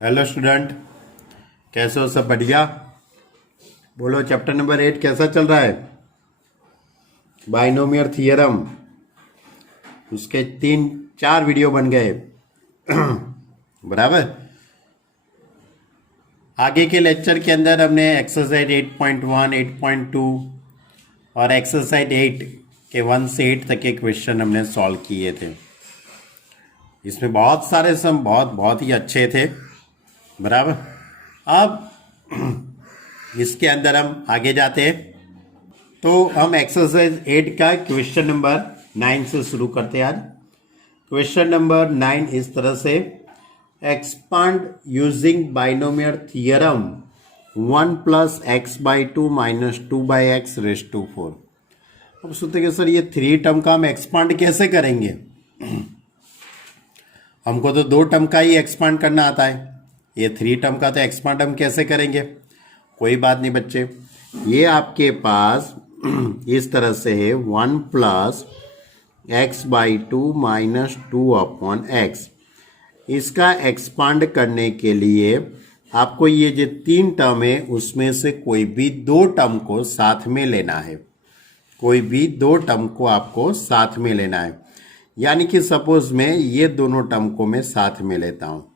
Hello student, कैसे हो? सब बढ़िया? बोलो, चैप्टर नंबर 8 कैसा चल रहा है? बाइनोमियल थियरम, उसके 3-4 वीडियो बन गए। बराबर। आगे के लेक्चर के अंदर हमने एक्सरसाइज 8.1, 8.2 और एक्सरसाइज 8 के 1 से 8 तक के क्वेश्चन हमने सॉल्व किए थे। इसमें बहुत सारे सम बहुत बहुत ही अच्छे थे। बराबर। अब इसके अंदर हम आगे जाते हैं, तो हम एक्सरसाइज 8 का क्वेश्चन नंबर 9 से शुरू करते हैं। आज क्वेश्चन नंबर 9 इस तरह से, expand using binomial theorem 1 + x/2 - 2/x raise to 4। अब सोचते कि सर ये 3 टर्म का हम एक्सपांड कैसे करेंगे? हमको तो 2 टर्म का ही एक्सपांड करना आता है, ये 3 टर्म का तो एक्सपांड हम कैसे करेंगे? कोई बात नहीं बच्चे, ये आपके पास इस तरह से है 1 + x/2 - 2/x। इसका एक्सपांड करने के लिए आपको ये जो 3 टर्म है उसमें से कोई भी 2 टर्म को साथ में लेना है। कोई भी 2 टर्म को आपको साथ में लेना है। यानी कि सपोज मैं ये दोनों टर्म को मैं साथ में लेता हूँ।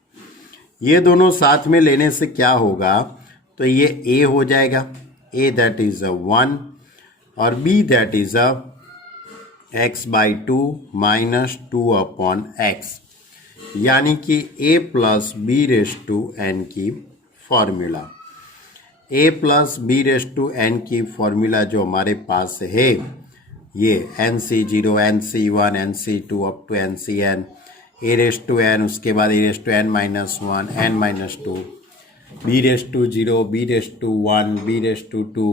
ये दोनों साथ में लेने से क्या होगा, तो ये a हो जाएगा, a दैट इज 1 और b that is x/2 - 2/x, यानी कि a + b⁴n की फॉर्मूला। a + b⁴n की फॉर्मूला जो हमारे पास है, ये NC0, NC1, NC2 up to NCn, a⁴n, उसके बाद a⁴n - 1, n - 2, b⁴0, b⁴1, b⁴2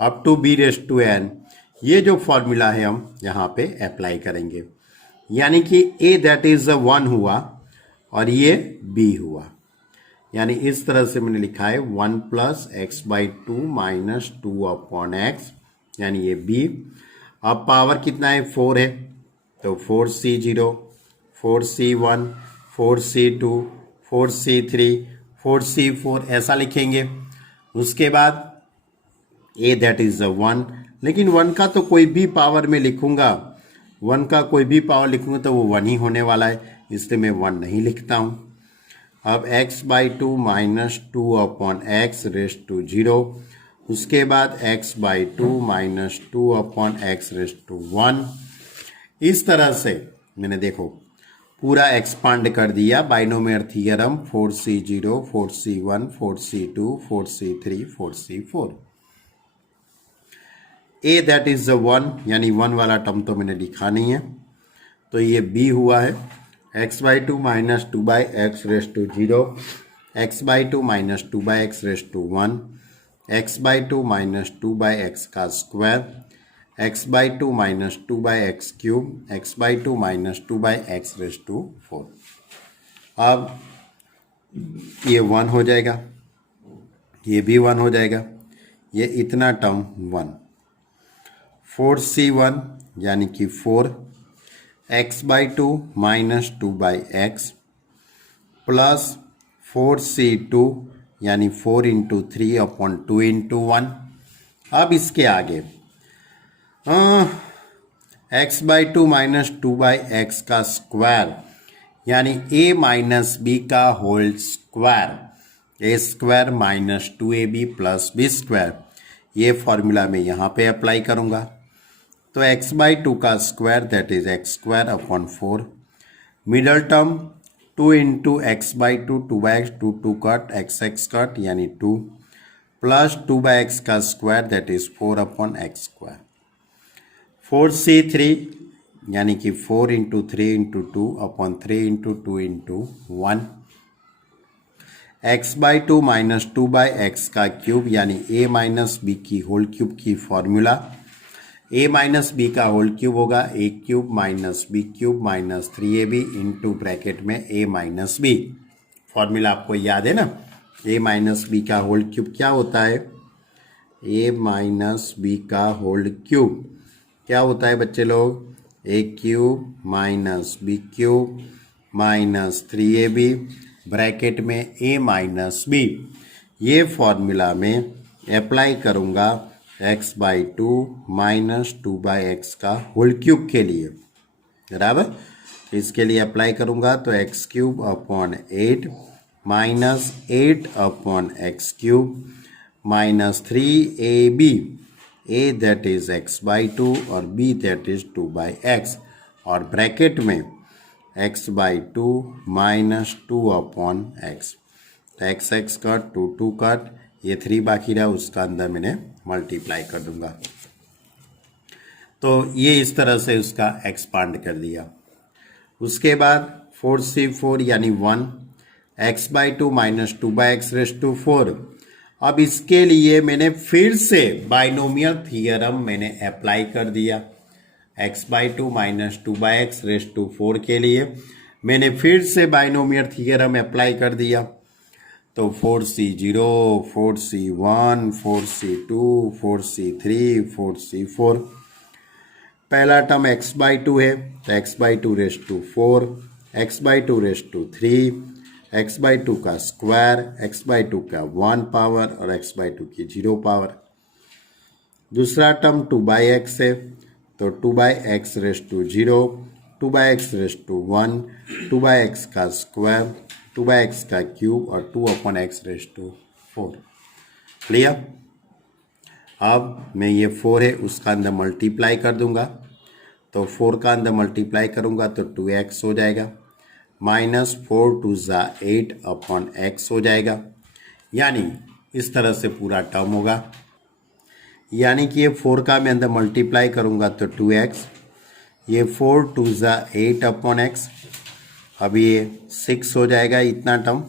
up to b⁴n। ये जो फॉर्मूला है हम यहाँ पे अप्लाई करेंगे। यानी कि a दैट इज 1 हुआ और ये b हुआ। यानी इस तरह से मैंने लिखा है 1 + x/2 - 2/x, यानी ये b। अब पावर कितना है? 4 है, तो 4c0, 4c1, 4c2, 4c3, 4c4 ऐसा लिखेंगे। उसके बाद a दैट इज 1, लेकिन 1 का तो कोई भी पावर में लिखूंगा, 1 का कोई भी पावर लिखूंगा तो वो 1 ही होने वाला है, इसलिए मैं 1 नहीं लिखता हूँ। अब x/2 - 2/x रेज़ टू 0, उसके बाद x/2 - 2/x रेज़ टू 1। इस तरह से मैंने देखो पूरा एक्सपांड कर दिया binomial theorem 4c0, 4c1, 4c2, 4c3, 4c4। a that is 1, यानी 1 वाला टर्म तो मैंने लिखा नहीं है, तो ये b हुआ है x/2 - 2/x raise to 0, x/2 - 2/x raise to 1, x/2 - 2/x का square, x/2 - 2/x cube, x/2 - 2/x raise to 4। अब ये 1 हो जाएगा, ये भी 1 हो जाएगा, ये इतना टर्म 1। 4c1 यानी कि 4, x/2 - 2/x प्लस 4c2 यानी 4 × 3/2 × 1। अब इसके आगे x/2 - 2/x का स्क्वायर, यानी a - b का whole square, a² - 2ab + b²। ये फॉर्मूला मैं यहाँ पे अप्लाई करूँगा, तो x/2 का square that is x²/4, middle term 2 × x/2, 2/x, 2 2 cut, x cut यानी 2, प्लस 2/x का square that is 4/x²। 4c3 यानी कि 4 × 3 × 2/3 × 2 × 1, x/2 - 2/x का क्यूब, यानी a - b की होल क्यूब की फॉर्मूला। a - b का होल क्यूब होगा a³ - b³ - 3ab into bracket में a - b। फॉर्मूला आपको याद है ना? a - b का होल क्यूब क्या होता है? a - b का होल क्यूब क्या होता है बच्चे लोग? a³ - b³ - 3ab ब्रैकेट में a माइनस बी, ये फॉर्मूला में अप्लाई करूँगा x/2 माइनस 2/x का होल क्यूब के लिए, बराबर। इसके लिए अप्लाई करूँगा तो x³ upon 8 minus 8 upon x³ minus 3ab, a that is x/2 और b दैट इज 2/x, और ब्रैकेट में x/2 माइनस 2 अपॉन x, तो x कट 2 कट, ये 3 बाकी रहा, उसका अंदर मैंने मल्टीप्लाई कर दूंगा। तो ये इस तरह से उसका एक्सपांड कर दिया। उसके बाद 4c4 यानी 1, x/2 minus 2/x raise to 4। अब इसके लिए मैंने फिर से बाइनोमियल थियरम मैंने अप्लाई कर दिया। x/2 minus 2/x raise to 4 के लिए मैंने फिर से बाइनोमियल थियरम अप्लाई कर दिया। तो 4c0, 4c1, 4c2, 4c3, 4c4। पहला टर्म x/2 है तो x/2 rays to 4, x/2 raise to 3, x/2 का स्क्वायर, x/2 का 1 पावर और x/2 की 0 पावर। दूसरा टर्म 2/x है तो 2/x raise to 0, 2/x raise to 1, 2/x का स्क्वायर, 2/x का क्यूब और 2/x रेज़ टू 4। क्लियर। अब मैं ये 4 है उसका अंदर मल्टीप्लाई कर दूंगा, तो 4 का अंदर मल्टीप्लाई करूंगा तो 2x हो जाएगा, माइनस 4 2 ज़ा 8 अपॉन x हो जाएगा। यानी इस तरह से पूरा टर्म होगा, यानी कि ये 4 का मैं अंदर मल्टीप्लाई करूंगा तो 2x, ये 4 2 ज़ा 8 अपॉन x, अब ये 6 हो जाएगा इतना टर्म,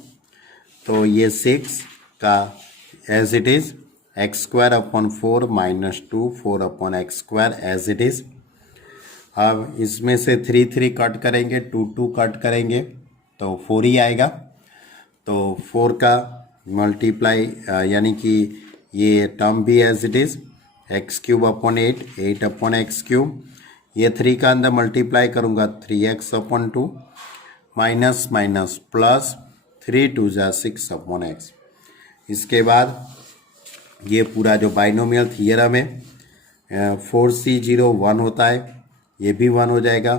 तो ये 6 का as it is x² upon 4 minus 2 4 upon x² as it is. अब इसमें से 3 3 कट करेंगे, 2 2 कट करेंगे तो 4 ही आएगा। तो 4 का मल्टीप्लाई यानी कि ये टर्म भी as it is x³ upon 8 8 upon x³, ये 3 का अंदर मल्टीप्लाई करूँगा 3x upon 2 minus minus plus 3 2 ज़ा 6 अपॉन x। इसके बाद ये पूरा जो बाइनोमियल थियरम है 4c0 1 होता है, ये भी 1 हो जाएगा,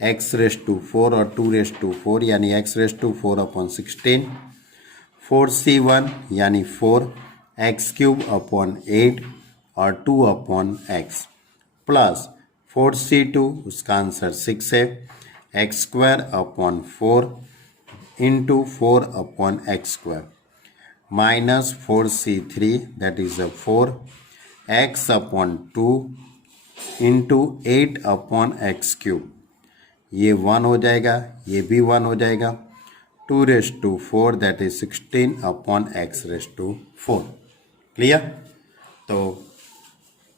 x रेज़ टू 4 और 2 रेज़ टू 4 यानी x raise to 4 upon 16, 4c1 यानी 4, x³ अपॉन 8 और 2 अपॉन x, प्लस 4c2 उसका आंसर 6 है, x² upon 4 into 4 upon x², minus 4c3 that is a 4, x upon 2 into 8 upon x³, ये 1 हो जाएगा, ये भी 1 हो जाएगा, 2 raise to 4 that is 16 upon x raise to 4। Clear. तो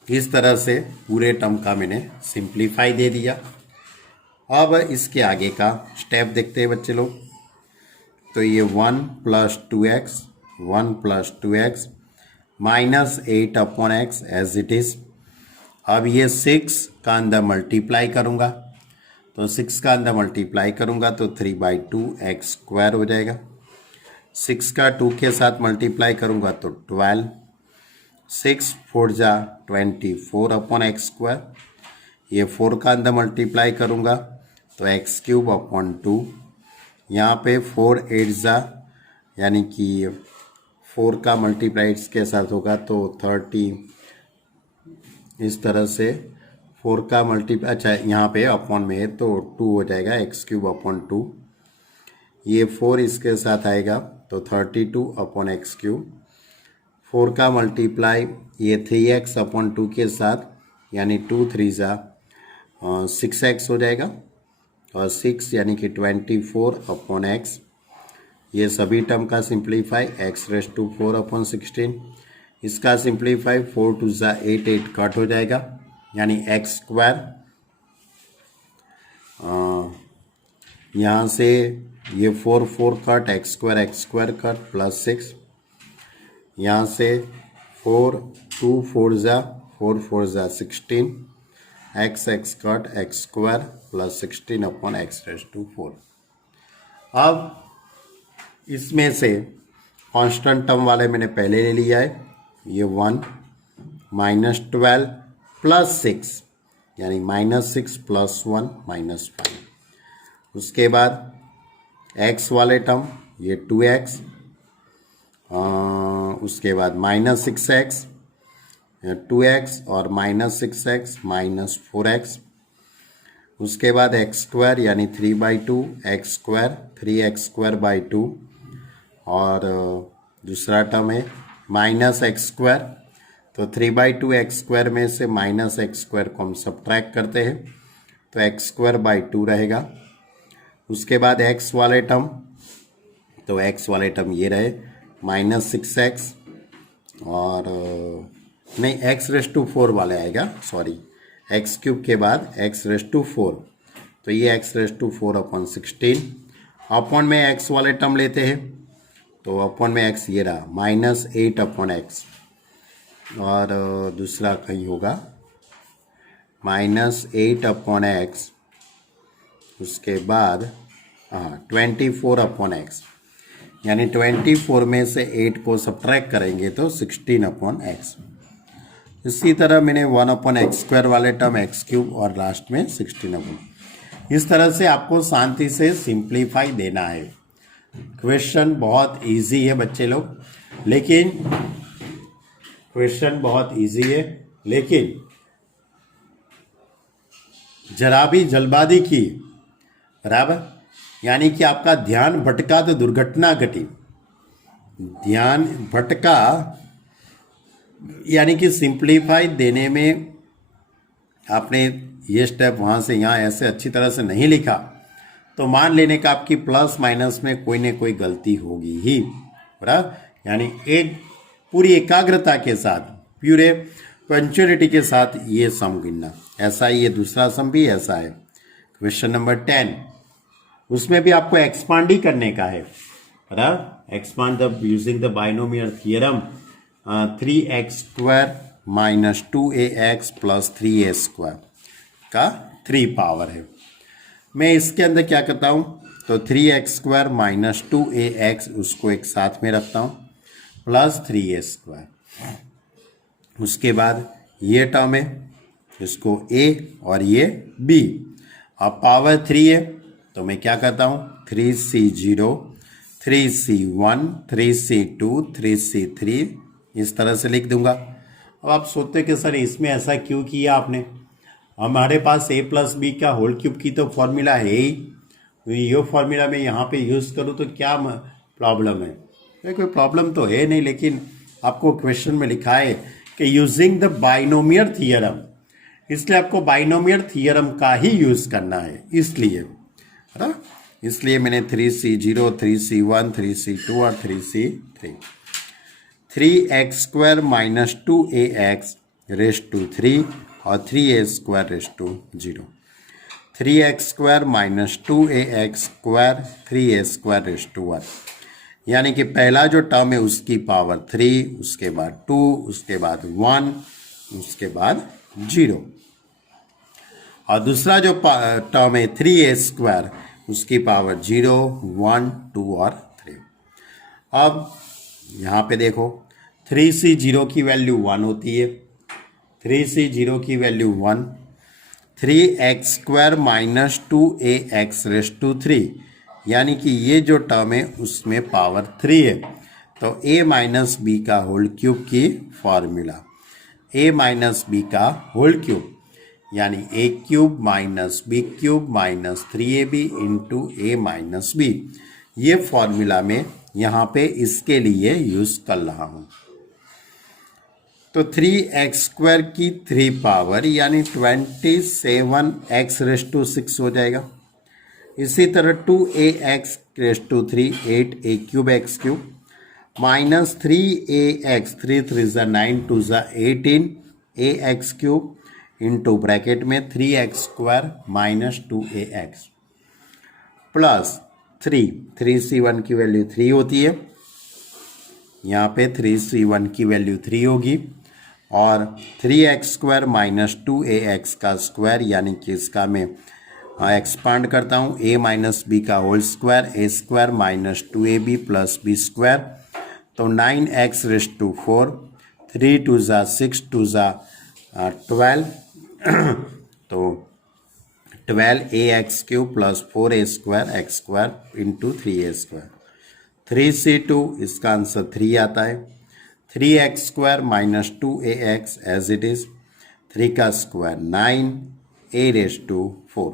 इस तरह से पूरे टर्म का मैंने सिंप्लीफाई दे दिया। अब इसके आगे का स्टेप देखते हैं बच्चे लोग। तो ये 1 plus 2x 1 plus 2x minus 8 upon x as it is. अब ये 6 का अंदर मल्टीप्लाई करूँगा, तो 6 का अंदर मल्टीप्लाई करूँगा तो 3/2 x² हो जाएगा। 6 का 2 के साथ मल्टीप्लाई करूँगा तो 12, 6 4 ज़ा 24 अपॉन x², ये 4 का अंदर मल्टीप्लाई करूँगा तो x³ अपॉन 2, यहाँ पे 4 8 ज़ा यानी कि 4 का मल्टीप्लाई इसके साथ होगा तो 30, इस तरह से 4 का मल्टीप्लाई, अच्छा यहाँ पे अपॉन में है तो 2 हो जाएगा, x³ अपॉन 2, ये 4 इसके साथ आएगा तो 32 अपॉन x³, 4 का मल्टीप्लाई ये 3x अपॉन 2 के साथ यानी 2 3 ज़ा 6x हो जाएगा, और 6 यानी कि 24 अपॉन x, ये सभी टर्म का simplify x raise to 4 upon 16, इसका सिंप्लीफाई 4 2 ज़ा 8 8 कट हो जाएगा, यानी x², यहाँ से ये 4 4 कट, x² कट प्लस 6, यहाँ से 4 2 4 ज़ा 4 4 ज़ा 16, x cut x² plus 16 upon x raise to 4। अब इसमें से कांस्टेंट टर्म वाले मैंने पहले ले लिया है, ये 1 -12 प्लस 6 यानी -6 प्लस 1 -5। उसके बाद x वाले टर्म ये 2x, उसके बाद -6x 2x और -6x -4x। उसके बाद x² यानी 3/2 x² 3x²/2 और दूसरा टर्म है -x²। तो 3/2 x² में से -x² को हम सब्ट्रैक्ट करते हैं तो x²/2 रहेगा। उसके बाद x वाले टर्म, तो x वाले टर्म ये रहे -6x और नहीं x⁴ वाले आएगा, सॉरी x³ के बाद x⁴, तो ये x⁴/16 अपॉन में x वाले टर्म लेते हैं तो अपॉन में x ये रहा -8/x और दूसरा कहीं होगा -8/x। उसके बाद 24/x यानी 24 में से 8 को सब्ट्रैक्ट करेंगे तो 16/x। इसी तरह मैंने 1/x² वाले टर्म x³ और लास्ट में 16/। इस तरह से आपको शांति से सिंप्लीफाई देना है। क्वेश्चन बहुत इजी है बच्चे लोग, लेकिन क्वेश्चन बहुत इजी है लेकिन जरा भी जल्दबाजी की, बराबर, यानी कि आपका ध्यान भटका तो दुर्घटना घटी। ध्यान भटका यानी कि सिंप्लीफाई देने में आपने ये स्टेप वहाँ से यहाँ ऐसे अच्छी तरह से नहीं लिखा तो मान लेने का आपकी प्लस माइनस में कोई न कोई गलती होगी ही, बराबर। यानी एक पूरी एकाग्रता के साथ, प्यूरे पंक्चुअलिटी के साथ ये सम गिनना। ऐसा ही ये दूसरा सम भी ऐसा है, क्वेश्चन नंबर 10। उसमें भी आपको एक्सपांड ही करने का है, बराबर। Expand the using the binomial theorem 3x² - 2ax + 3a² का 3 पावर है। मैं इसके अंदर क्या करता हूँ तो 3x² - 2ax उसको एक साथ में रखता हूँ प्लस 3a²। उसके बाद ये टर्म है, इसको a और ये b। अब पावर 3 है तो मैं क्या करता हूँ 3c0 3c1 3c2 3c3 इस तरह से लिख दूंगा। अब आप सोचते कि सर इसमें ऐसा क्यों किया आपने, हमारे पास a + b का होल क्यूब की तो फॉर्मूला है ही, ये फॉर्मूला में यहाँ पे यूज़ करूँ तो क्या प्रॉब्लम है? कोई प्रॉब्लम तो है नहीं, लेकिन आपको क्वेश्चन में लिखा है कि यूजिंग द बाइनोमियल थियरम, इसलिए आपको बाइनोमियल थियरम का ही यूज़ करना है, इसलिए मैंने 3c0 3c1 3c2 और 3c3। 3x² - 2ax raised to 3 और 3a² raised to 0। 3x² - 2ax² 3a² raised to 1, यानी कि पहला जो टर्म है उसकी पावर 3, उसके बाद 2, उसके बाद 1, उसके बाद 0। और दूसरा जो टर्म है 3a² उसकी पावर 0, 1, 2 और 3। अब यहाँ पे देखो 3c0 की वैल्यू 1 होती है, 3c0 की value 1, 3x² - 2ax raised to 3, यानी कि ये जो टर्म है उसमें पावर 3 है। तो a - b का होल क्यूब की फॉर्मूला, a - b का होल क्यूब यानी a³ - b³ - 3ab into a - b, ये फॉर्मूला में यहाँ पे इसके लिए यूज़ कर रहा हूँ। तो 3x² की 3 पावर यानी 27x raised to 6 हो जाएगा। इसी तरह 2ax raised to 3 8a³ x³ - 3ax 3 3 9 2 18 ax³ into bracket में 3x² - 2ax प्लस 3c1 की वैल्यू 3 होती है, यहाँ पे 3c1 की वैल्यू 3 होगी और 3x² - 2ax का स्क्वायर यानी कि इसका मैं एक्सपांड करता हूँ, a माइनस बी का whole square, a square minus 2ab plus b square, तो 9x रेस टू 4, 3 2 ज़ा 6 2 ज़ा 12 तो 12ax cube plus 4a square x square into 3a square, 3c2 इसका आंसर 3 आता है, 3x square minus 2ax as it is, 3 का square 9 a raise to 4,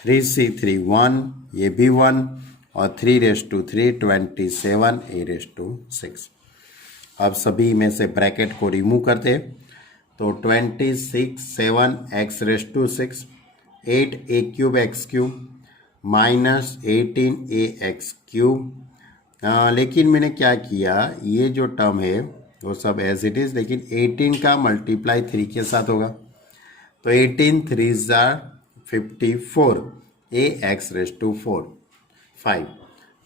3c3 1, ये भी 1 और 3 raise to 3 27 a raise to 6। अब सभी में से ब्रैकेट को रिमूव करते तो 26 7 x raise to 6, 8a cube x cube minus 18a x cube. लेकिन मैंने क्या किया, ये जो टर्म है वो सब एज इट इज़, लेकिन 18 का मल्टीप्लाई 3 के साथ होगा, तो 18 3 ज़ा 54 a एक्स रेस टू 4 5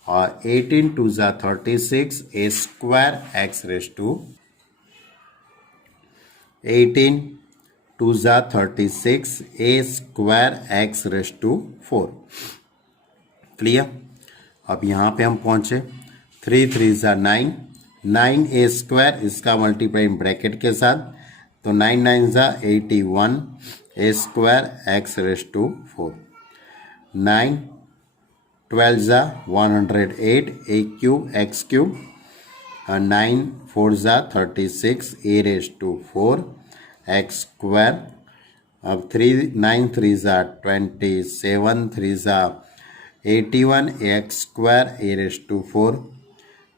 और 18 2 ज़ा 36 a square x raise to 18 2 ज़ा 36 a square x raise to 4। Clear. अब यहाँ पे हम पहुँचे, 3 3 ज़ा 9, 9a स्क्वायर इसका मल्टीप्लाई ब्रैकेट के साथ, तो 9 9 ज़ा 81 a square x raise to 4, 9 12 ज़ा 108 a क्यूब एक्स क्यूब, 9 4 ज़ा 36 a raise to 4 x square. अब 9 3 ज़ा 27, 3 ज़ा 81 x square a raise to 4,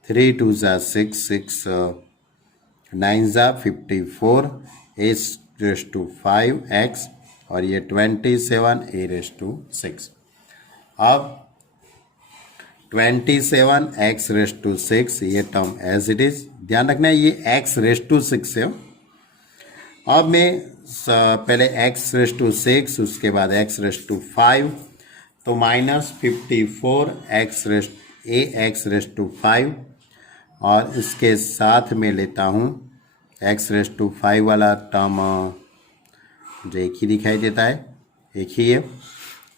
3 2 ज़ा 6 6 9 ज़ा 54 a रेस टू 5 x और ये 27 a रेस टू 6। अब 27 x रेस टू 6 ये टर्म एज इट इज, ध्यान रखना है ये x रेस टू 6 है। अब मैं पहले x रेस टू 6 उसके बाद x रेस टू 5, तो माइनस 54 एक्स रेस टू 5 और इसके साथ में लेता हूँ x रेस टू 5 वाला टर्म जो एक ही दिखाई देता है, एक ही है।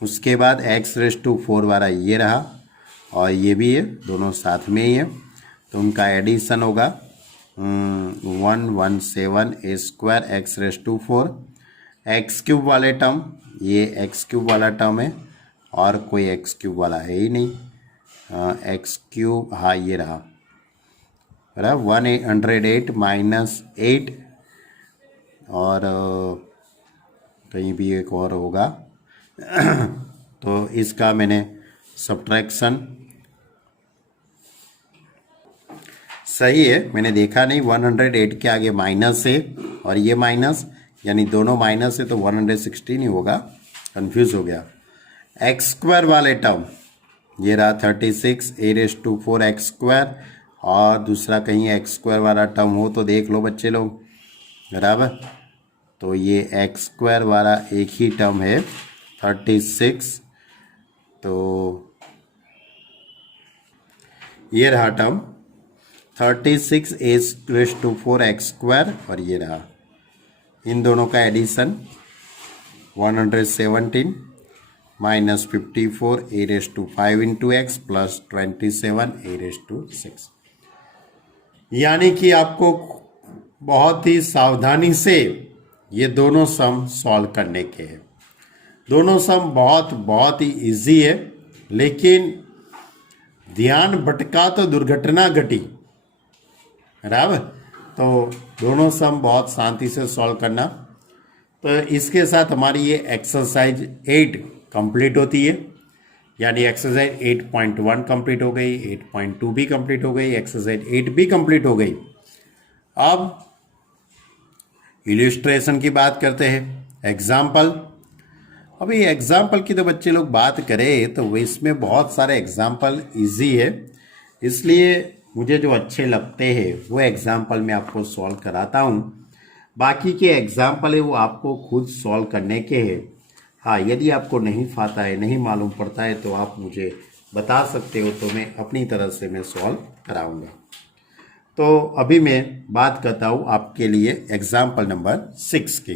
उसके बाद x रेस टू 4 वाला ये रहा और ये भी है, दोनों साथ में ही है, तो उनका एडिशन होगा 117 a square x raise to 4, x cube वाले टर्म, ये एक्स क्यूब वाला टर्म है और कोई एक्स क्यूब वाला है ही नहीं, एक्स क्यूब हाँ ये रहा 108 माइनस 8 और कहीं भी एक और होगा तो इसका मैंने सब्ट्रैक्शन सही है, मैंने देखा नहीं 108 के आगे माइनस है और ये माइनस, यानी दोनों माइनस है तो 116 ही होगा, कंफ्यूज हो गया। एक्स स्क्वायर वाले टर्म ये रहा 36 a raise to 4 x square, और दूसरा कहीं एक्स स्क्वायर वाला टर्म हो तो देख लो बच्चे लोग, बराबर। तो ये एक्स स्क्वायर वाला एक ही टर्म है 36, तो ये रहा term 36 a raise to 4 x square और ये रहा, इन दोनों का addition 117 minus 54 a raise to 5 into x plus 27 a raise to 6। यानी कि आपको बहुत ही सावधानी से ये दोनों सम सॉल्व करने के हैं। दोनों सम बहुत ही इजी है, लेकिन ध्यान भटका तो दुर्घटना घटी, बराबर। तो दोनों सम बहुत शांति से सॉल्व करना। तो इसके साथ हमारी ये एक्सरसाइज 8 कंप्लीट होती है, यानी एक्सरसाइज 8.1 कंप्लीट हो गई, 8.2 भी कंप्लीट हो गई, एक्सरसाइज 8 भी कंप्लीट हो गई। अब इलिस्ट्रेशन की बात करते हैं, एग्जाम्पल। अभी एग्जाम्पल की तो बच्चे लोग बात करें तो वो इसमें बहुत सारे एग्जाम्पल इजी है, इसलिए मुझे जो अच्छे लगते हैं वो एग्जाम्पल मैं आपको सॉल्व कराता हूँ। बाकी के एग्जाम्पल है वो आपको खुद सॉल्व करने के हैं। हाँ, यदि आपको नहीं आता है, नहीं मालूम पड़ता है तो आप मुझे बता सकते हो, तो मैं अपनी तरह से मैं सॉल्व कराऊंगा। तो अभी मैं बात करता हूँ आपके लिए एग्जाम्पल नंबर 6 की।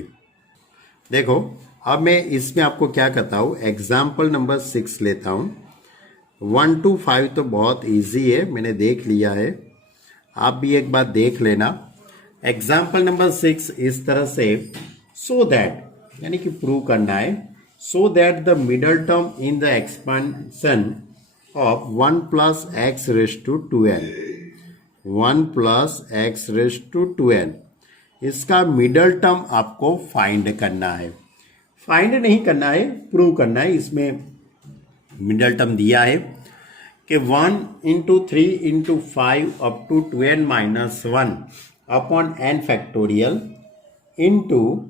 देखो, अब मैं इसमें आपको क्या कहता हूँ, एग्जाम्पल नंबर 6 लेता हूँ। 1 to 5 तो बहुत इजी है, मैंने देख लिया है, आप भी एक बार देख लेना। एग्जाम्पल नंबर 6 इस तरह से, सो दैट यानी कि प्रूव करना है, so that the middle term in the expansion of 1 plus x raise to 2n, 1 plus x raise to 2n, इसका मिडल टर्म आपको फाइंड करना है। फाइंड नहीं करना है, प्रूव करना है। इसमें मिडल टर्म दिया है कि 1 into 3 into 5 up to 2n minus 1 upon n factorial into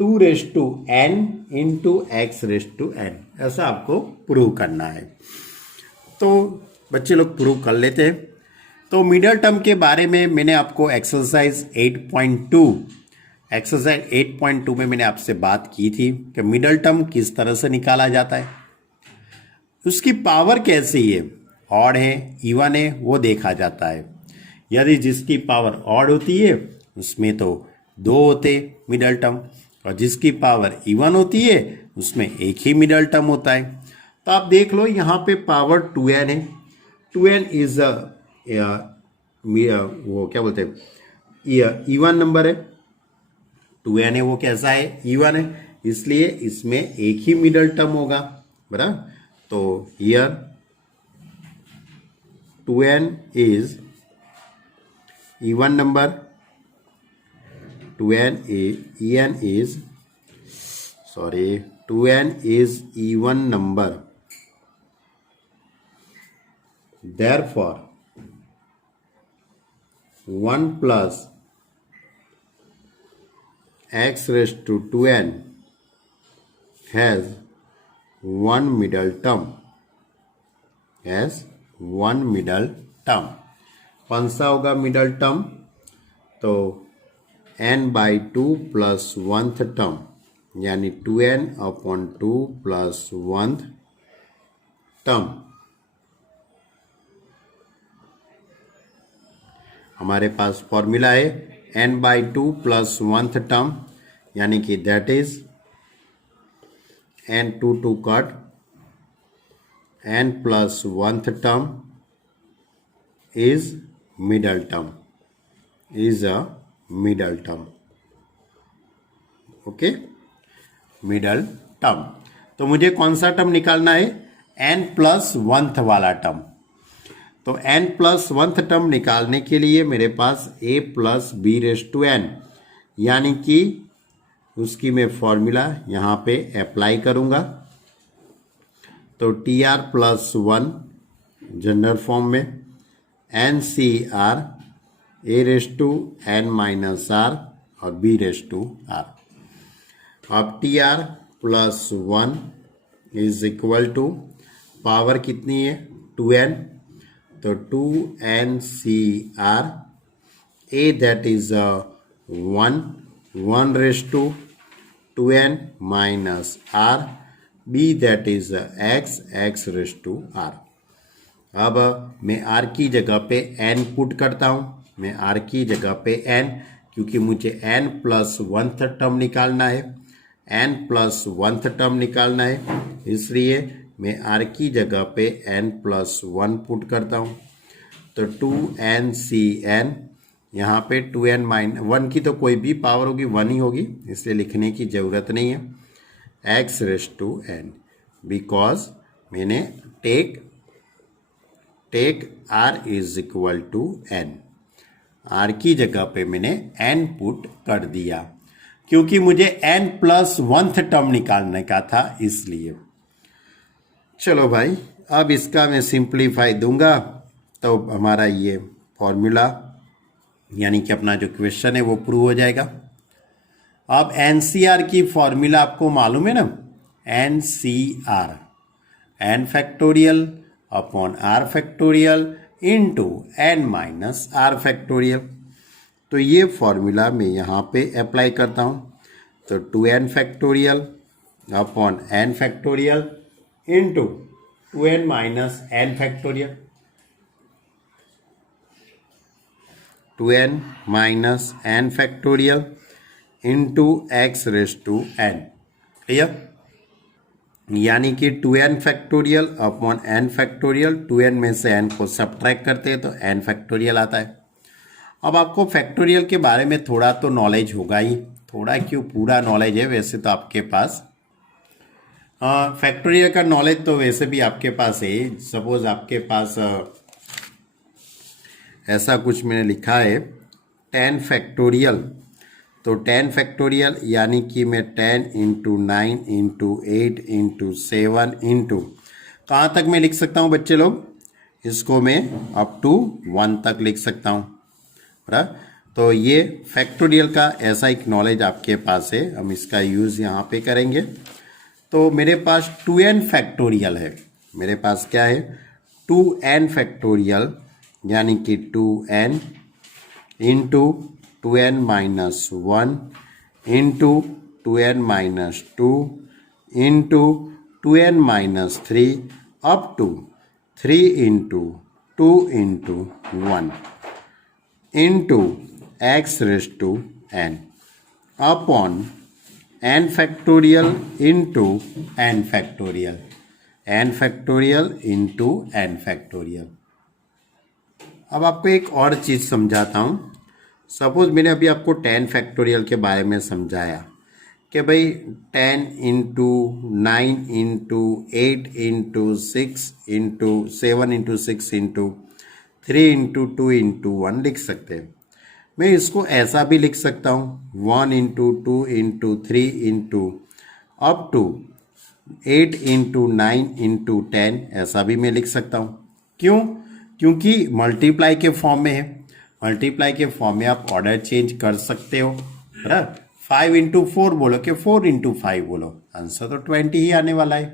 2 raise to n into x raise to n, ऐसा आपको प्रूव करना है। तो बच्चे लोग प्रूव कर लेते हैं। तो मिडल टर्म के बारे में मैंने आपको एक्सरसाइज 8.2 में मैंने आपसे बात की थी कि मिडल टर्म किस तरह से निकाला जाता है, उसकी पावर कैसी है, ऑड है इवन है, वो देखा जाता है। यदि जिसकी पावर ऑड होती है उसमें तो 2 होते मिडल टर्म, और जिसकी पावर इवन होती है उसमें एक ही मिडल टर्म होता है। तो आप देख लो यहाँ पे पावर 2n है, 2n इज वो क्या बोलते हैं, इवन नंबर है, 2n है वो कैसा है, इवन है, इसलिए इसमें एक ही मिडल टर्म होगा, बराबर। तो here 2n is even number, 2n is even number, therefore 1 plus x raised to 2n has one middle term, कौन सा होगा मिडल टर्म, तो n/2 प्लस 1th टर्म, यानी 2n upon 2 plus 1th term. हमारे पास formula है n/2 plus 1th term, यानी कि that is n 2 cut, n plus 1th term is middle term, is a middle term, okay, middle term. तो मुझे कौन सा term निकालना है, n प्लस 1th वाला टर्म। तो n प्लस 1th टर्म निकालने के लिए मेरे पास a plus b raise to n, यानी कि उसकी मैं फॉर्मूला यहाँ पे अप्लाई करूँगा। तो tr प्लस 1 जनरल फॉर्म में NCR a raise to n minus r और b रेज टू r। अब TR plus 1 is equal to power कितनी है 2n, तो 2NCR, a that is 1 raise to 2n minus r, b that is x raise to r। अब मैं r की जगह पे n पुट करता हूँ, मैं r की जगह पे n, क्योंकि मुझे n प्लस 1th टर्म निकालना है, n प्लस 1th टर्म निकालना है, इसलिए मैं r की जगह पे n प्लस 1 पुट करता हूँ। तो 2NCN, यहाँ पे 2n माइनस 1 की तो कोई भी पावर होगी 1 ही होगी, इसलिए लिखने की ज़रूरत नहीं है, x raise to n, because मैंने take r is equal to n, r की जगह पे मैंने n पुट कर दिया, क्योंकि मुझे n प्लस 1th टर्म निकालने का था इसलिए। चलो भाई, अब इसका मैं सिंप्लीफाई दूंगा तो हमारा ये फॉर्मूला यानी कि अपना जो क्वेश्चन है वो प्रूव हो जाएगा। अब NCR की फॉर्मूला आपको मालूम है ना, NCR n factorial upon r factorial into n minus r factorial. तो ये फॉर्मूला मैं यहाँ पे अप्लाई करता हूँ, तो 2n factorial upon n factorial into 2n minus n factorial, 2n minus n factorial into x raise to n। Clear? यानी कि 2n factorial upon n factorial, 2n में से n को सब्ट्रैक्ट करते हैं तो n फैक्टोरियल आता है। अब आपको फैक्टोरियल के बारे में थोड़ा तो नॉलेज होगा ही, थोड़ा क्यों पूरा नॉलेज है वैसे तो आपके पास। फैक्टोरियल का नॉलेज तो वैसे भी आपके पास है। सपोज आपके पास ऐसा कुछ मैंने लिखा है 10 फैक्टोरियल, तो 10 फैक्टोरियल यानी कि मैं 10 इंटू 9 इंटू 8 इंटू 7 इंटू कहाँ तक मैं लिख सकता हूँ बच्चे लोग? इसको मैं अप टू 1 तक लिख सकता हूँ। तो ये फैक्टोरियल का ऐसा एक नॉलेज आपके पास है, हम इसका यूज़ यहाँ पे करेंगे। तो मेरे पास 2n फैक्टोरियल है, मेरे पास क्या है 2n फैक्टोरियल, यानी कि 2n into 2n minus 1 into 2n minus 2 into 2n minus 3 up to 3 into 2 into 1 into x raise to n upon n factorial into n factorial, n factorial into n factorial. अब आपको एक और चीज़ समझाता हूँ। Suppose मैंने अभी आपको 10 factorial के बारे में समझाया कि भाई 10 into 9 into 8 into 6 into 7 into 6 into 3 into 2 into 1 लिख सकते हैं। मैं इसको ऐसा भी लिख सकता हूँ 1 into 2 into 3 into up to 8 into 9 into 10, ऐसा भी मैं लिख सकता हूँ। क्यों? क्योंकि मल्टीप्लाई के फॉर्म में है, मल्टीप्लाई के फॉर्म में आप ऑर्डर चेंज कर सकते हो, है ना। 5 इंटू 4 बोलो कि 4 इंटू 5 बोलो, आंसर तो 20 ही आने वाला है।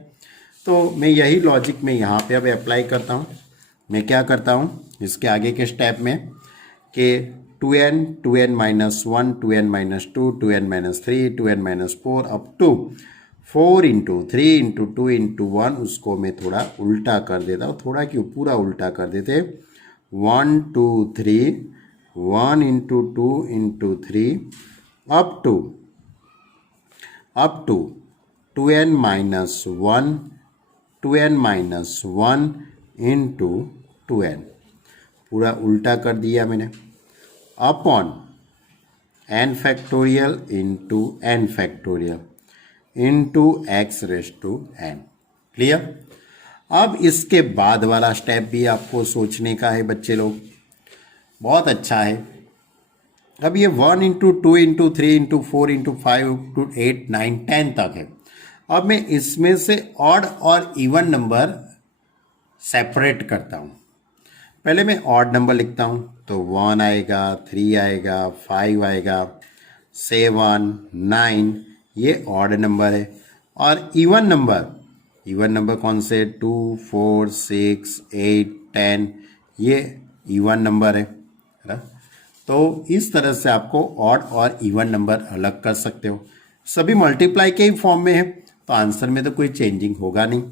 तो मैं यही लॉजिक में यहाँ पे अब अप्लाई करता हूँ। मैं क्या करता हूँ इसके आगे के स्टेप में कि 2n minus 1 2n minus 2 2n minus 3 2n minus 4 up to 4 into 3 into 2 into 1, उसको मैं थोड़ा उल्टा कर देता हूँ। थोड़ा क्यों, पूरा उल्टा कर देते। 1 2 3 1 into 2 into 3 up to 2n minus 1 2n minus 1 into 2n, पूरा उल्टा कर दिया मैंने, upon n factorial into n factorial into x raise to n। Clear? अब इसके बाद वाला स्टेप भी आपको सोचने का है बच्चे लोग, बहुत अच्छा है। अब ये 1 into 2 into 3 into 4 into 5 to 8 9 10 तक है। अब मैं इसमें से ऑड और इवन नंबर सेपरेट करता हूँ। पहले मैं ऑड नंबर लिखता हूँ, तो 1 आएगा, 3 आएगा, 5 आएगा, 7 9, ये ऑड नंबर है। और इवन नंबर कौन से? 2 4 6 8 10, ये इवन नंबर है ना। तो इस तरह से आपको ऑड और इवन नंबर अलग कर सकते हो। सभी मल्टीप्लाई के ही फॉर्म में है, तो आंसर में तो कोई चेंजिंग होगा नहीं।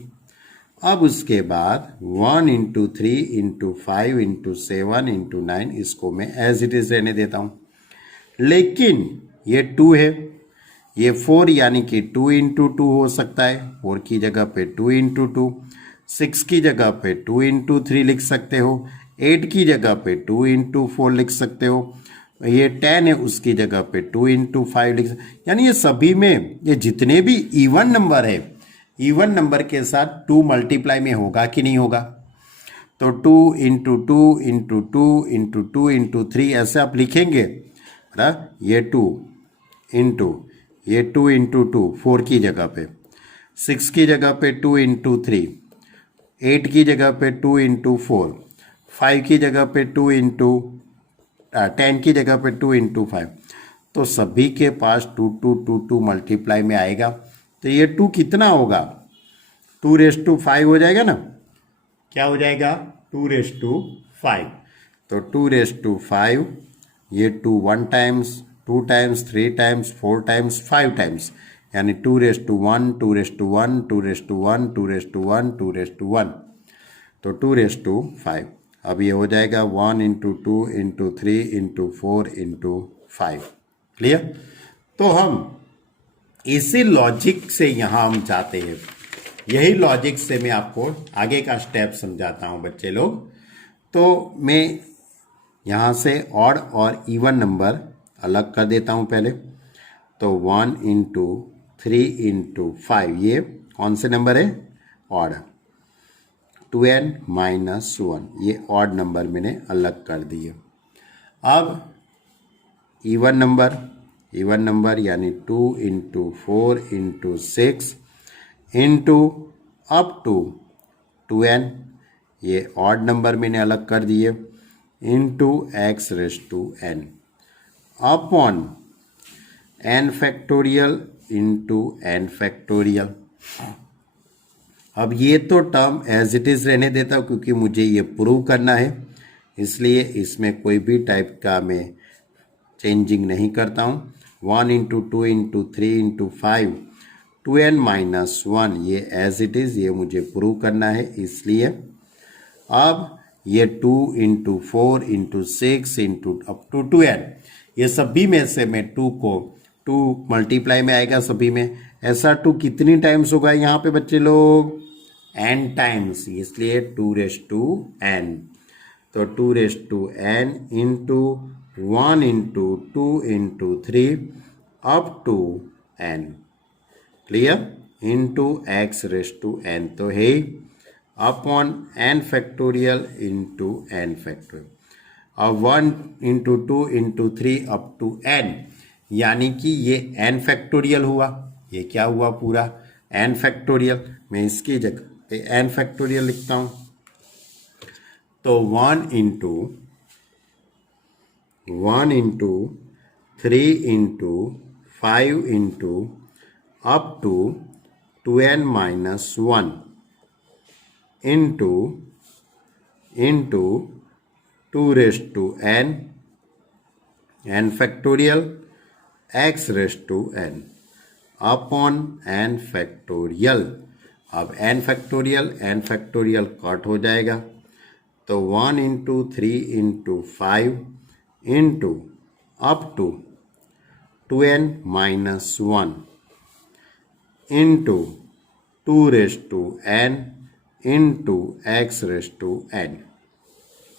अब उसके बाद 1 इंटू 3 इंटू 5 इंटू 7 इंटू 9, इसको मैं एज इट इज़ रहने देता हूँ। लेकिन ये 2 है, ये 4 यानी कि 2 इंटू 2 हो सकता है, 4 की जगह पे 2 इंटू 2, 6 की जगह पे 2 इंटू 3 लिख सकते हो, 8 की जगह पे 2 इंटू 4 लिख सकते हो, ये 10 है उसकी जगह पे 2 इंटू 5 लिख सकते। यानी ये सभी में ये जितने भी इवन नंबर है, इवन नंबर के साथ 2 मल्टीप्लाई में होगा कि नहीं होगा। तो 2 इंटू 2 इंटू 2 इंटू 2 इंटू 3 ऐसे आप लिखेंगे ना। ये 2 इंटू ये 2 इंटू 2 4 की जगह पे, 6 की जगह पे 2 इंटू 3, 8 की जगह पे 2 इंटू 4, 5 की जगह पे 2 इंटू 10 की जगह पे 2 इंटू 5। तो सभी के पास 2 2 2 2 मल्टीप्लाई में आएगा। तो ये 2 कितना होगा? 2 रेज़ टू 5 हो जाएगा ना। क्या हो जाएगा? 2 रेज़ टू 5। तो 2 रेज़ टू 5, ये 2 1 times, 2 times, 3 times, 4 times, 5 times, यानी 2 raise to 1 2 raise to 1 2 raise to 1 2 raise to 1 2 raise to 1, तो 2 रेज़ टू 5। अब ये हो जाएगा 1 into 2 into 3 into 4 into 5। Clear? तो हम इसी लॉजिक से यहाँ हम जाते हैं, यही लॉजिक से मैं आपको आगे का स्टेप समझाता हूँ बच्चे लोग। तो मैं यहाँ से ऑड और इवन नंबर अलग कर देता हूँ पहले। तो 1 इंटू 3 इंटू 5 ये कौन से नंबर है? ऑड। 2n माइनस 1 ये ऑड नंबर मैंने अलग कर दिए। अब इवन नंबर यानी 2 into 4 into 6 into up to 2n ये ऑड नंबर मैंने अलग कर दिए into x raise to n upon n factorial into n factorial. अब ये तो टर्म एज इट इज़ रहने देता हूँ क्योंकि मुझे ये प्रूव करना है, इसलिए इसमें कोई भी टाइप का मैं चेंजिंग नहीं करता हूँ। 1 into 2 into 3 into 5 2n minus 1 ये एज इट इज़, ये मुझे प्रूव करना है, इसलिए अब ये 2 into 4 into 6 into up to 2n ये सभी में से मैं 2 को 2 मल्टीप्लाई में आएगा सभी में। ऐसा 2 कितनी टाइम्स होगा यहाँ पे बच्चे लोग? n टाइम्स, इसलिए 2 रेज टू n। तो 2 raise to n into 1 into 2 into 3 up to n, clear, into x raise to n तो है upon n factorial into n factorial. अब 1 into 2 into 3 up to n यानी कि ये n factorial हुआ। ये क्या हुआ? पूरा n फैक्टोरियल। मैं इसकी जगह पे n फैक्टोरियल लिखता हूँ। तो 1 into 3 into 5 into up to 2n minus 1 into 2 raise to n factorial x raise to n upon n factorial. अब n फैक्टोरियल कट हो जाएगा। तो 1 into 3 into 5 into up to 2n minus 1 into 2 raise to n into x raise to n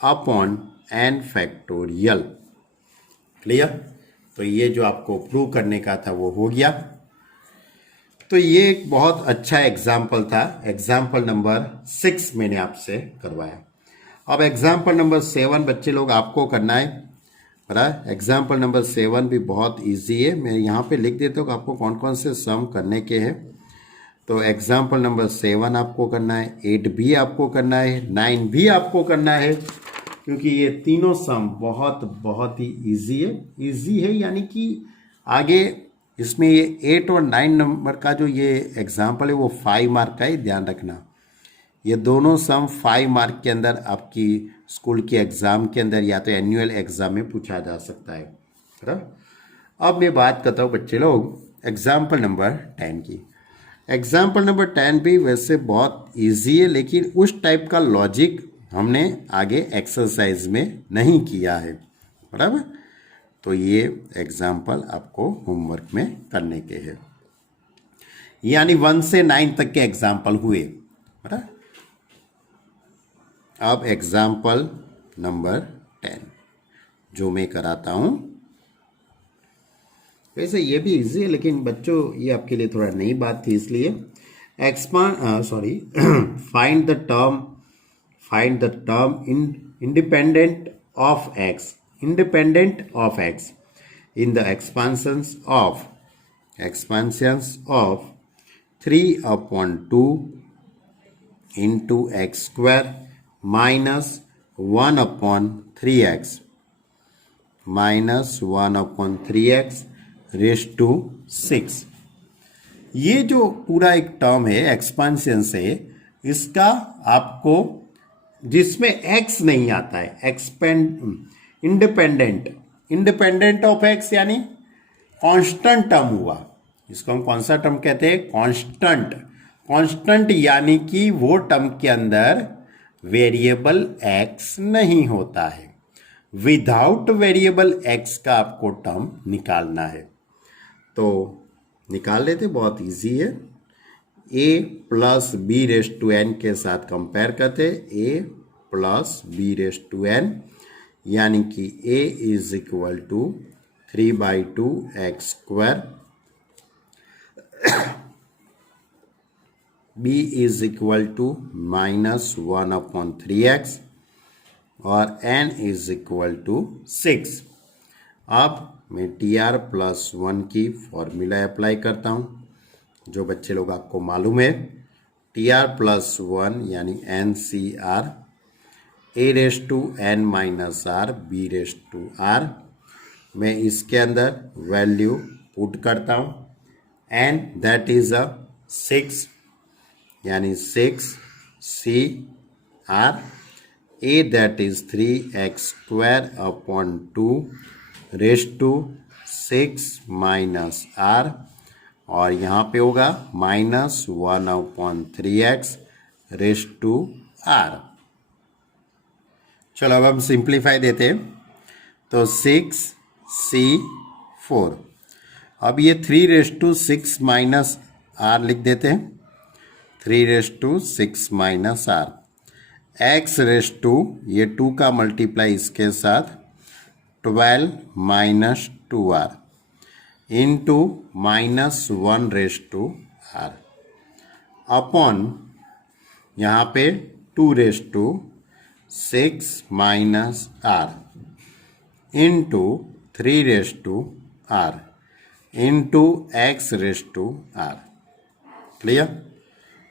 upon n factorial. Clear? तो ये जो आपको prove करने का था वो हो गया। तो ये एक बहुत अच्छा एग्जाम्पल था। एग्जाम्पल नंबर 6 मैंने आपसे करवाया। अब एग्जाम्पल नंबर 7 बच्चे लोग आपको करना है। बराबर, एग्जाम्पल नंबर 7 भी बहुत इजी है। मैं यहाँ पे लिख देता हूँ कि आपको कौन कौन से सम करने के हैं। तो एग्जाम्पल नंबर 7 आपको करना है, 8 भी आपको करना है, 9 भी आपको करना है, क्योंकि ये तीनों सम बहुत ही इजी है यानी कि आगे इसमें ये 8 और 9 नंबर का जो ये एग्जाम्पल है वो 5 मार्क का ही, ध्यान रखना। ये दोनों सम 5 मार्क के अंदर आपकी स्कूल के एग्ज़ाम के अंदर या तो एनुअल एग्ज़ाम में पूछा जा सकता है। अब मैं बात करता हूँ बच्चे लोग एग्जाम्पल नंबर 10 की। एग्जाम्पल नंबर 10 भी वैसे बहुत इजी है, लेकिन उस टाइप का लॉजिक हमने आगे एक्सरसाइज में नहीं किया है। बराबर, तो ये एग्जाम्पल आपको होमवर्क में करने के हैं। यानी 1 से 9 तक के एग्जाम्पल हुए। बराबर, अब एग्जाम्पल नंबर 10 जो मैं कराता हूँ, वैसे ये भी इजी है लेकिन बच्चों ये आपके लिए थोड़ा नई बात थी, इसलिए find the term independent of x in the expansions of 3 upon 2 into x square minus 1 upon 3x raise to 6। ये जो पूरा एक टर्म है एक्सपांशन से, इसका आपको जिसमें x नहीं आता है, इंडिपेंडेंट ऑफ x यानी कांस्टेंट टर्म हुआ। इसको हम कौन सा टर्म कहते हैं? कांस्टेंट यानी कि वो टर्म के अंदर वेरिएबल x नहीं होता है। विदाउट वेरिएबल x का आपको टर्म निकालना है। तो निकाल लेते, बहुत इजी है। a plus b raise to n के साथ कंपेयर करते, a plus b raise to n, यानी कि a is equal to 3/2 x square, b is equal to -1/3x और n इज इक्वल टू 6। अब मैं TR प्लस 1 की फॉर्मूला अप्लाई करता हूँ, जो बच्चे लोग आपको मालूम है। TR प्लस 1 यानी NCR, a raise to n minus r b raise to r। मैं इसके अंदर वैल्यू पुट करता हूँ, n दैट इज 6 यानी 6 c r, a that is 3x square upon 2 raise to 6 minus r, और यहाँ पे होगा -1/3x रेस टू r। चलो अब हम सिंप्लीफाई देते हैं, तो 6c4। अब ये 3 रेस टू 6 माइनस r लिख देते हैं, 3 raise to 6 minus r, x raise to ये 2 का मल्टीप्लाई इसके साथ 12 minus 2r into -1 raise to r upon यहाँ पे 2 raise to 6 minus r into 3 raise to r into x raise to r। Clear?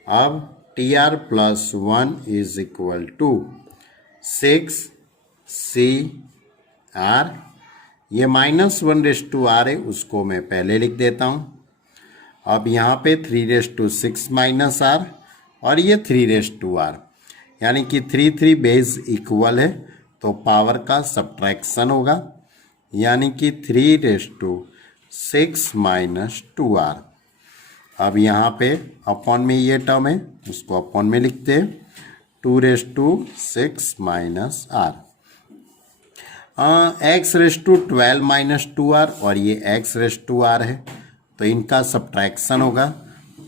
अब TR plus 1 is equal to 6 CR, ये -1 raise to r है, उसको मैं पहले लिख देता हूँ। अब यहाँ पे 3 रेस टू 6 माइनस r और ये 3 रेस टू r, यानी कि 3 बेस इक्वल है, तो पावर का सब्ट्रैक्शन होगा, यानी कि 3 रेस टू 6 माइनस 2r। अब यहाँ पे अपॉन में ये टर्म है, उसको अपॉन में लिखते हैं, 2 raise to 6 minus r, x raise to 12 minus 2r और ये x रेस टू r है, तो इनका सब्ट्रैक्शन होगा,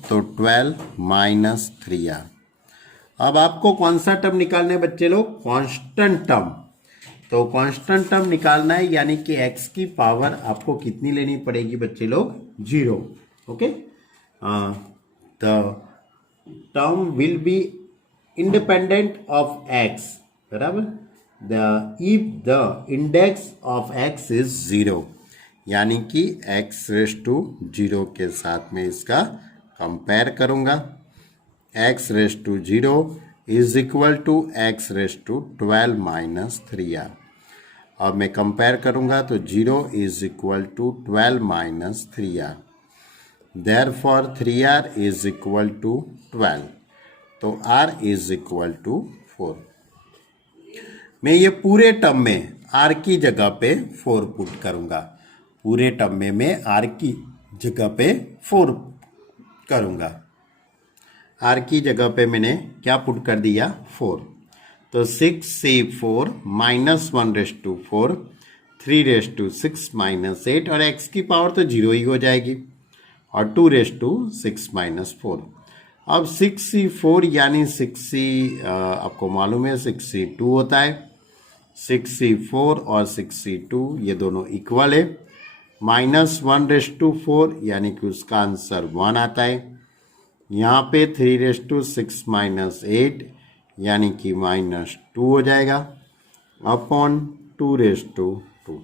तो 12 माइनस 3r। अब आपको कौन सा टर्म निकालना है बच्चे लोग? Constant term. तो कांस्टेंट टर्म निकालना है, यानी कि x की पावर आपको कितनी लेनी पड़ेगी बच्चे लोग? 0। Okay, the term will be independent of x, बराबर। If the index of x is 0, यानी कि x रेस टू 0 के साथ में इसका कंपेयर करूंगा। x raise to 0 is equal to x raise to 12 minus 3r। अब मैं कंपेयर करूंगा तो 0 is equal to 12 minus 3r, therefore 3r is equal to 12, तो r इज इक्वल टू 4। मैं ये पूरे टर्म में r की जगह पे 4 पुट करूंगा, पूरे टर्म में मैं r की जगह पे 4 करूंगा। r की जगह पे मैंने क्या पुट कर दिया? 4। तो 6c4 minus 1 raise to 4, 3 raise to 6 minus 8, और x की पावर तो 0 ही हो जाएगी, और 2 रेस टू 6 माइनस 4। अब 6c4 यानी 6c आपको मालूम है 6c2 होता है, 6c4 और 6c2 ये दोनों इक्वल है, -1 रेस टू 4 यानी कि उसका आंसर 1 आता है। यहाँ पे 3 रेस टू 6 माइनस 8 यानी कि -2 हो जाएगा, upon 2 raise to 2,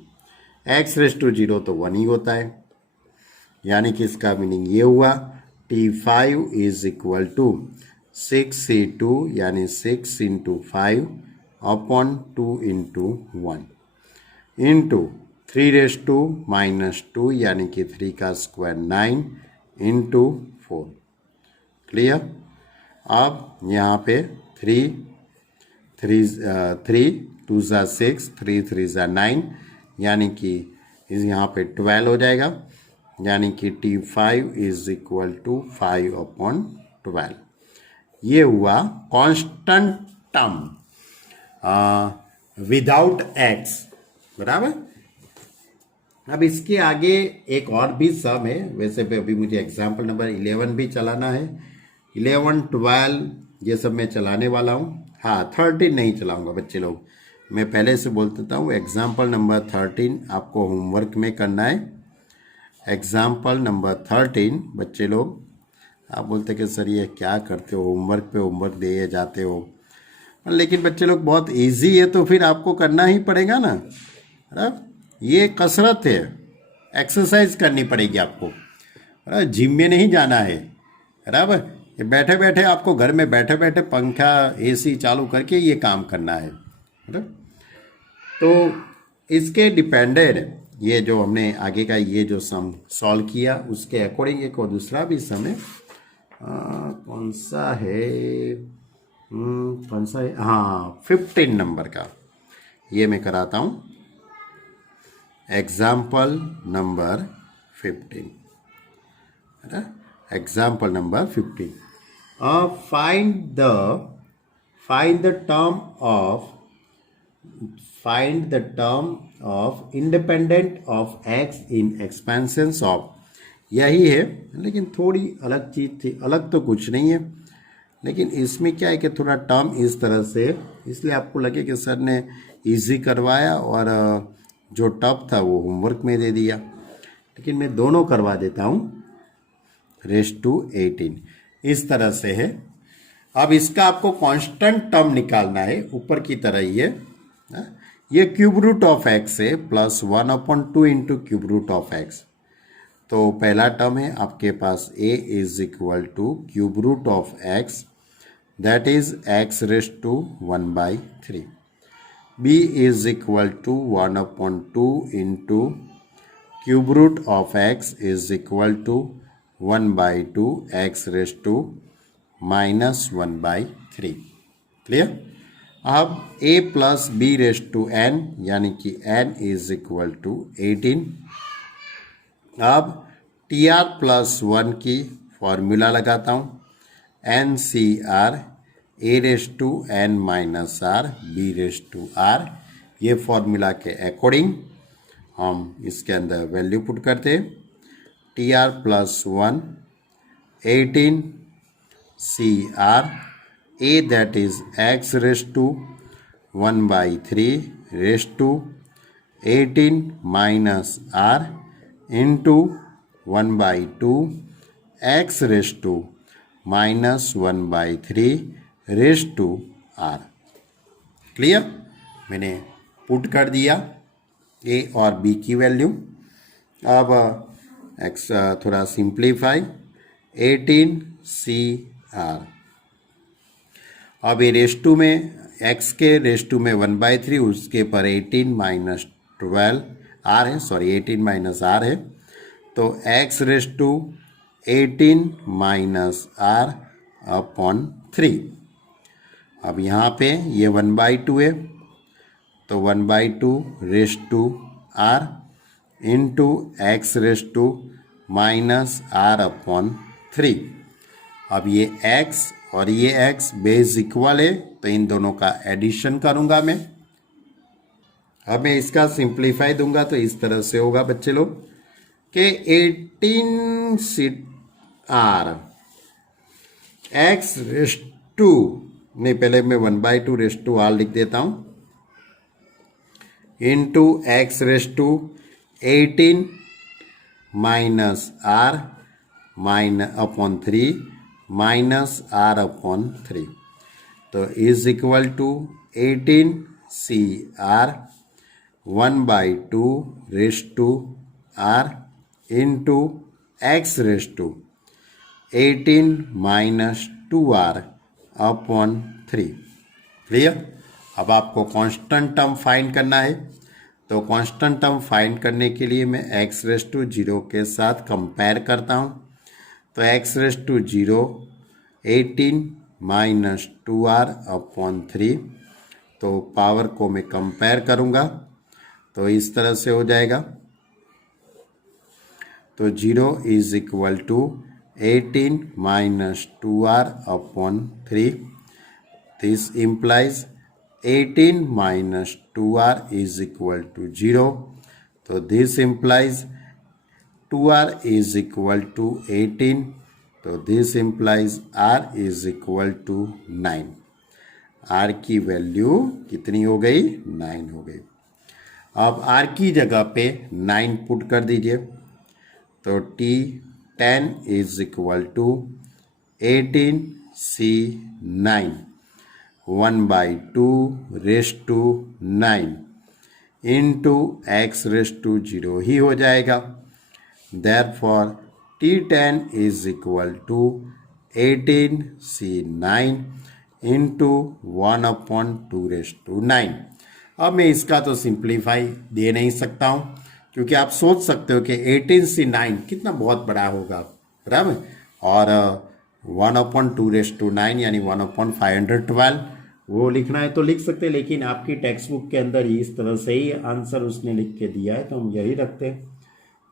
x raise to 0 तो 1 ही होता है, यानी कि इसका मीनिंग ये हुआ T5 is equal to 6c2 यानी 6 into 5 upon 2 into 1 into 3 raise to -2 यानी कि 3 का स्क्वायर 9 इंटू 4। क्लियर? अब यहाँ पे 3 2 ज़ा 6, 3 3 ज़ा 9, यानी कि इस यहाँ पे 12 हो जाएगा, यानी कि T5 is equal to 5 upon 12। ये हुआ कांस्टेंट टर्म विदाउट x, बराबर। अब इसके आगे एक और भी सम है, वैसे पे अभी मुझे एग्जाम्पल नंबर 11 भी चलाना है, 11, 12 ये सब मैं चलाने वाला हूँ। हाँ, 13 नहीं चलाऊंगा बच्चे लोग, मैं पहले से बोल देता हूँ। एग्जाम्पल नंबर 13 आपको होमवर्क में करना है। एग्जाम्पल नंबर 13 बच्चे लोग, आप बोलते कि सर ये क्या करते हो, होमवर्क पे होमवर्क दिए जाते हो, लेकिन बच्चे लोग बहुत इजी है तो फिर आपको करना ही पड़ेगा ना। बराबर, ये कसरत है, एक्सरसाइज करनी पड़ेगी आपको। बराबर, जिम में नहीं जाना है। बराबर, ये बैठे बैठे आपको घर में बैठे बैठे पंखा एसी चालू करके ये काम करना है। बराबर, तो इसके डिपेंडेंट ये जो हमने आगे का ये जो सम सॉल्व किया उसके अकॉर्डिंग एक और दूसरा भी सम है। कौन सा है, कौन सा है, हाँ 15 नंबर का ये मैं कराता हूँ। Example number 15, example number 15, find the term of independent of x in expansions of, यही है लेकिन थोड़ी अलग चीज़ थी, अलग तो कुछ नहीं है, लेकिन इसमें क्या है कि थोड़ा टर्म इस तरह से, इसलिए आपको लगे कि सर ने इजी करवाया और जो टफ था वो होमवर्क में दे दिया, लेकिन मैं दोनों करवा देता हूँ। रेस्ट टू 18 इस तरह से है। अब इसका आपको कांस्टेंट टर्म निकालना है, ऊपर की तरह ही है। ये क्यूब रूट ऑफ एक्स है plus 1/2 into cube root of x. तो पहला टर्म है आपके पास a is equal to cube root of x, that is x raised to 1/3। b is equal to 1/2 into cube root of x is equal to 1/2 x raised to -1/3। Clear. अब a plus b raised to n यानी कि n is equal to 18। अब T r plus 1 की formula लगाता हूँ, n c r a raise to n minus r b raise to r. ये formula के according हम इसके अंदर वैल्यू पुट करते हैं। T r plus 1 18 c r a that is x raise to 1/3 raise to 18 minus r into 1/2 x raise to -1/3 raise to r. Clear, मैंने put कर दिया ए और बी की वैल्यू। अब एक्स थोड़ा सिंप्लीफाई, 18 सी आर। अब ये रेस टू में एक्स के रेस टू में 1/3, उसके पर 18 माइनस 12 आर है, सॉरी 18 माइनस आर है, तो x raise to 18 minus r upon 3। अब यहाँ पे ये 1/2 है, तो 1/2 raise to r into x raise to minus r upon 3। अब ये x और ये x बेस इक्वल है, तो इन दोनों का एडिशन करूँगा मैं। अब मैं इसका सिंप्लीफाई दूंगा तो इस तरह से होगा बच्चे लोग कि 18 सीट आर एक्स रेस टू, नहीं पहले मैं 1/2 रेस टू आर लिख देता हूं, into x raise to 18 minus r upon 3 minus r upon 3, तो is equal to 18 c r 1/2 raise to r into x raise to 18 minus 2r upon 3। Clear. अब आपको constant term find करना है, तो constant term find करने के लिए मैं एक्स रेस टू 0 के साथ कंपेयर करता हूँ। तो x raise to 0 18 minus 2r upon 3, तो पावर को मैं कंपेयर करूँगा तो इस तरह से हो जाएगा। तो 0 is equal to 18 minus 2r upon 3, this implies 18 minus 2r is equal to 0, तो this implies 2r is equal to 18, तो this implies r is equal to 9। r की वैल्यू कितनी हो गई? 9 हो गई। अब r की जगह पे 9 पुट कर दीजिए, तो T10 is equal to 18C9 1/2 raise to 9 into x raise to 0 ही हो जाएगा। Therefore T10 is equal to 18C9 into 1/2 raise to 9। अब मैं इसका तो सिंप्लीफाई दे नहीं सकता हूँ, क्योंकि आप सोच सकते हो कि 18C9 कितना बहुत बड़ा होगा, बराबर। और 1/2 रेस टू 9 यानी 1/512 वो लिखना है तो लिख सकते हैं, लेकिन आपकी टेक्स्ट बुक के अंदर इस तरह से ही आंसर उसने लिख के दिया है, तो हम यही रखते हैं।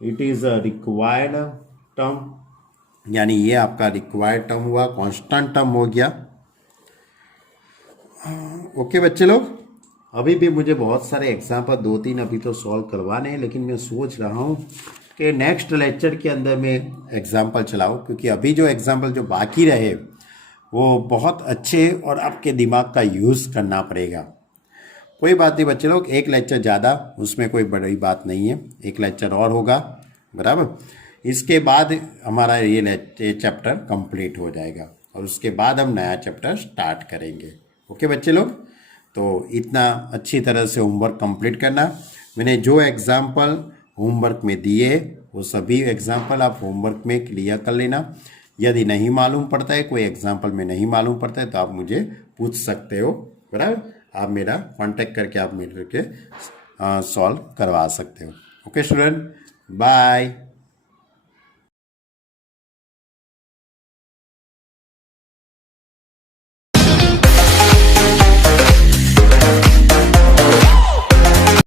It is a required term, यानी ये आपका रिक्वायर्ड टर्म हुआ, कांस्टेंट टर्म हो गया। ओके बच्चे लोग, अभी भी मुझे बहुत सारे एग्जाम्पल 2-3 अभी तो सॉल्व करवाने हैं, लेकिन मैं सोच रहा हूँ कि नेक्स्ट लेक्चर के अंदर मैं एग्जाम्पल चलाऊँ, क्योंकि अभी जो एग्जाम्पल जो बाकी रहे वो बहुत अच्छे और आपके दिमाग का यूज़ करना पड़ेगा। कोई बात नहीं बच्चे लोग, एक लेक्चर ज़्यादा, उसमें कोई बड़ी बात नहीं है, एक लेक्चर और होगा, बराबर। इसके बाद हमारा ये चैप्टर कंप्लीट हो जाएगा और उसके बाद हम नया चैप्टर स्टार्ट करेंगे। ओके बच्चे लोग, तो इतना अच्छी तरह से होमवर्क कंप्लीट करना। मैंने जो एग्जाम्पल होमवर्क में दिए वो सभी एग्जाम्पल आप होमवर्क में क्लियर कर लेना। यदि नहीं मालूम पड़ता है, कोई एग्जाम्पल में नहीं मालूम पड़ता है, तो आप मुझे पूछ सकते हो, बराबर। आप मेरा कांटेक्ट करके आप मेरे के सॉल्व करवा सकते हो। Okay student, bye.